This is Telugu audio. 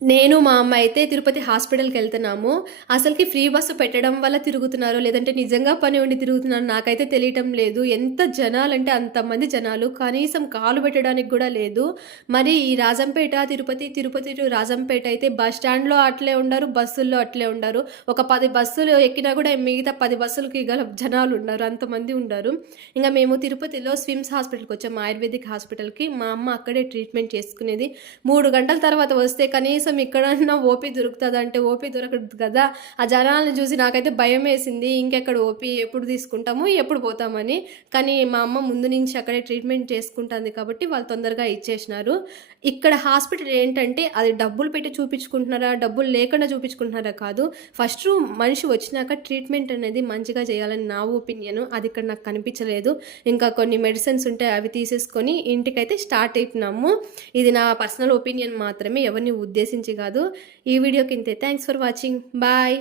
నేను మా అమ్మ అయితే తిరుపతి హాస్పిటల్‌కి వెళ్తున్నాము. అసలకి ఫ్రీ బస్సు పెట్టడం వల్ల తిరుగుతున్నారో, లేదంటే నిజంగా పని ఉండి తిరుగుతున్నారో నాకైతే తెలియటం లేదు. ఎంత జనాలంటే అంతమంది జనాలు. కనీసం కాలు పెట్టడానికి గూడా లేదు. మరి ఈ రాజంపేట, తిరుపతి, తిరుపతి టు రాజంపేట అయితే బస్ స్టాండ్‌లో అట్లే ఉండరు, బస్సుల్లో అట్లే ఉండరు. ఒక 10 బస్సులు ఎక్కినా గూడా మిగతా 10 బస్సులకి గల జనాలుండరు. అంతమంది ఉండరు. ఇంగ మేము తిరుపతిలో స్విమ్స్ హాస్పిటల్‌కొచ్చాం. ఆయుర్వేదిక్ హాస్పిటల్‌కి. మా అమ్మ అక్కడే ట్రీట్మెంట్ చేసుకునేది. 3 గంటల తర్వాత వస్తే కనీసం ఇక్కడన్నా ఓపీ దొరుకుతదంటే ఓపీ దొరకదు కదా! ఆ జనాల్ని చూసి నాకైతే భయమేసింది. ఇంకెక్కడ ఓపీ ఎప్పుడు తీసుకుంటాము, ఎప్పుడు పోతామని. కానీ మా అమ్మ ముందు నుంచి అక్కడే ట్రీట్మెంట్ చేసుకుంటాంది కాబట్టి వాళ్ళు తొందరగా ఇచ్చేసినారు. ఇక్కడ హాస్పిటల్ ఏంటంటే అది డబ్బులు పెట్టి చూపించుకుంటున్నారా, డబ్బులు లేకుండా చూపించుకుంటున్నారా కాదు. ఫస్టు మనిషి వచ్చినాక ట్రీట్మెంట్ అనేది మంచిగా చేయాలని నా ఒపీనియను. అది ఇక్కడ నాకు కనిపించలేదు. ఇంకా కొన్ని మెడిసిన్స్ ఉంటే అవి తీసేసుకొని ఇంటికైతే స్టార్ట్ అయితున్నాము. ఇది నా పర్సనల్ ఒపీనియన్ మాత్రమే, ఎవరిని ఉద్దేశించి కాదు. ఈ వీడియోకి ఇంతే. Thanks for watching. బాయ్.